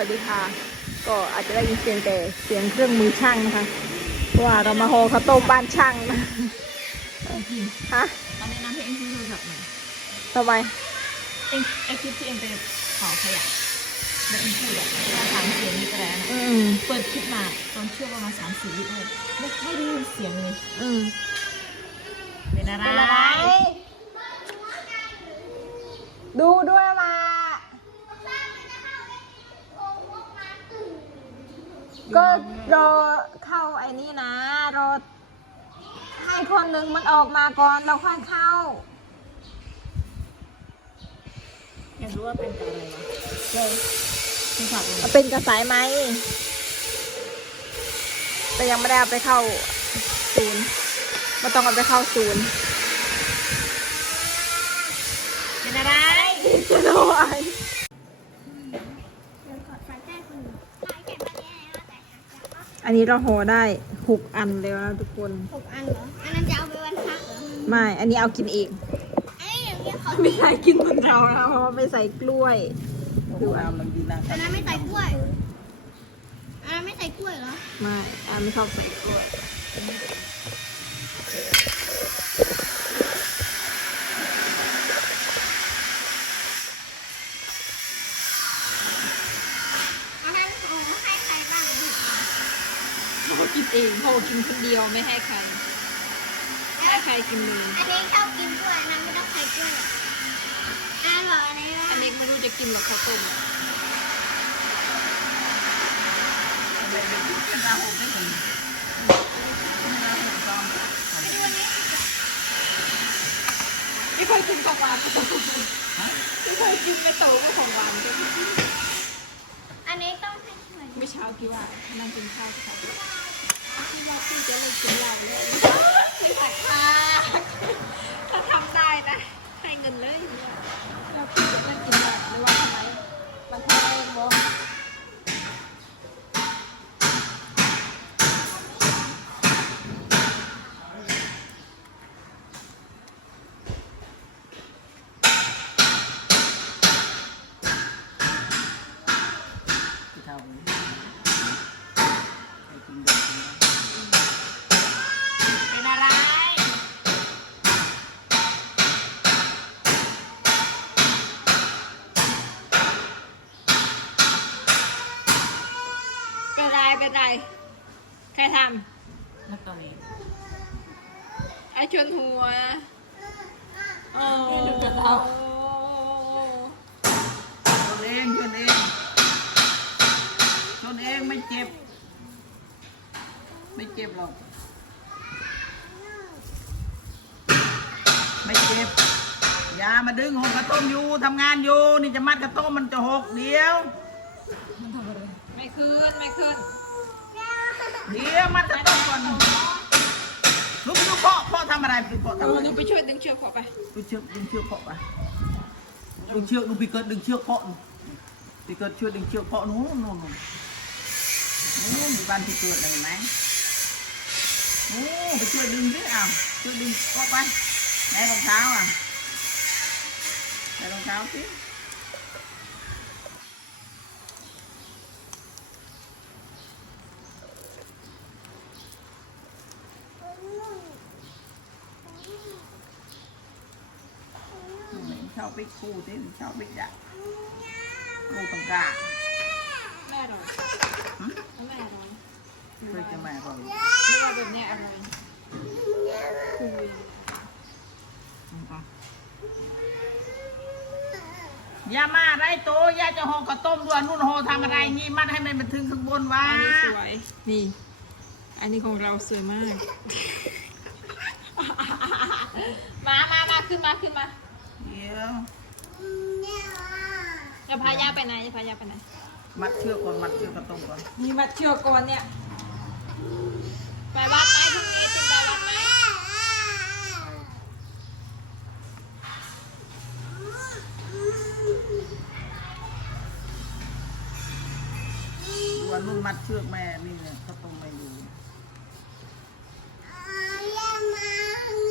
วัสดีค่ะ ก็อาจจะได้ยินเสียงแต่เสียงเครื่องมือช่างนะคะเพราะว่าเรามาโฮข้าวต้มบ้านช่างนะฮะตอนแนะนำให้เอ็งซื้อโทรศัพท์หน่อยทำไมเอ็งไอคลิปที่เอ็งไปเผาขยะแล้วเอ็งพูดอะว่าถามเสียงนี่ก็ได้นะอืมเปิดคลิปมาตอนช่วงประมาณสามสี่วิเลยไม่ไม่ได้ยินเสียงเลยอืมเป็นอะไรเป็นอะไรดูด้วยมา ก็รอเข้าไอ้นี่นะรอให้คนหนึ่งมันออกมาก่อนเราค่อยเข้า อยากรู้ว่าเป็นอะไรวะเลยโทรศัพท์เลยเป็นกระสายไหมแต่ยังไม่ได้เอาไปเข้าศูนย์ไมาต้องเอาไปเข้าศูนย์ เป็นอะไร จะโดนอะไร อันนี้เราห่อได้หกอันแล้วนะทุกคน หกอันเหรอ อันนั้นจะเอาไปวันพักเหรอไม่ อันนี้เอากินเอง อันนี้อย่างเงี้ยเขาไม่ใช่กินบนเรานะเพราะว่าไม่ใส่กล้วย ดูอะอันนั้นไม่ใส่กล้วย อันนั้นไม่ใส่กล้วยเหรอ ไม่อันไม่ชอบใส่กล้วย อันนั้นโอ้ให้ใครบ้างดิ เขา กินเองเขากินคนเดียวไม่ให้ใครให้ใครกินเลยอันนี้ชอบกินกล้วยอันนั้นไม่ต้องใส่กล้วยอันเหรออันนี้ว่าอันนี้ไม่รู้จะกินหรอกข้าวต้มไปดูอันนี้ไม่เคยกินของหวานไม่เคยกินไม่โตก็ของหวานก็อันนี้ต้องให้ช่วย ไม่เช้ากี่ว่านั่งกินข้าวกับเขา ที่ว่าพี่จะเลยกินเหล้าเลยไม่ใส่ค่ะถ้าทำได้นะให้เงินเลยเนี่ยเราพี่จะไม่กินเหล้าหรือว่า เป็นไรเป็นไร ใครทแล้วตอนนี้ำไอ้ชนหัว โอ้ดูกระเป๋าชนเองชนเองชนเองไม่เจ็บ ไม่เจ็บหรอก ไม่เจ็บ อย่ามาดึงหกกระต้มอยู่ทำงานอยู่ นี่จะมัดกระต้มมันจะหกเดียว มันทำอะไรไม่ขึ้น ไม่ขึ้น เดี๋ยวมัดกระต้มก่อนลุกไปดูพ่อพ่อทำอะไรไปดูพ่อ เอ ทำ อ อะไร หนูไปช่วยดึงเชือกเขาไป ดูเชือกดึงเชือกพ่อไปดึงเชือกดูปีเกิดดึงเชือกพ่อหนูปีเกิดช่วยดึงเชือกพ่อหนูนู่นนู่นนู่นอยู่บ้านที่เกิดเลยเห็นไหม โอ้ไปช่วยดึงดิอ้าวช่วยดึงก็ไปไหนรองเท้าอ่ะไหนรองเท้าสิ ไหนชอบไปคู่สิชอบไปจับคู่ตรงกลางแม่อร่อยแม่อร่อยเพื่อจะมาก่อนไม่ว่าแบบเนี้ยอร่อยคุยอย่ามาไรโตอย่าจะห่อข้าวต้มด้วยนู่นห่อทำอะไรงี้มัดให้มันไปถึงข้างบนวะอันนี้สวย นี่ อันนี้ของเราสวยมาก มามามาขึ้นมาขึ้นมาเดี๋ยวจะพายาไปไหนจะพายาไปไหน มัดเชือกก่อนมัดเชือกข้าวต้มก่อนมีมัดเชือกก่อนเนี่ย ไปวัดไหมพรุ่งนี้ติดไปวัดไหมดูอันนุ่นมัดเชือกแม่นี่เนี่ยข้าว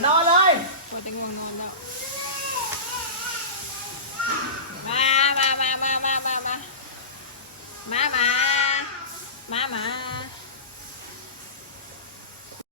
Yan ako live! Pwede ko ang.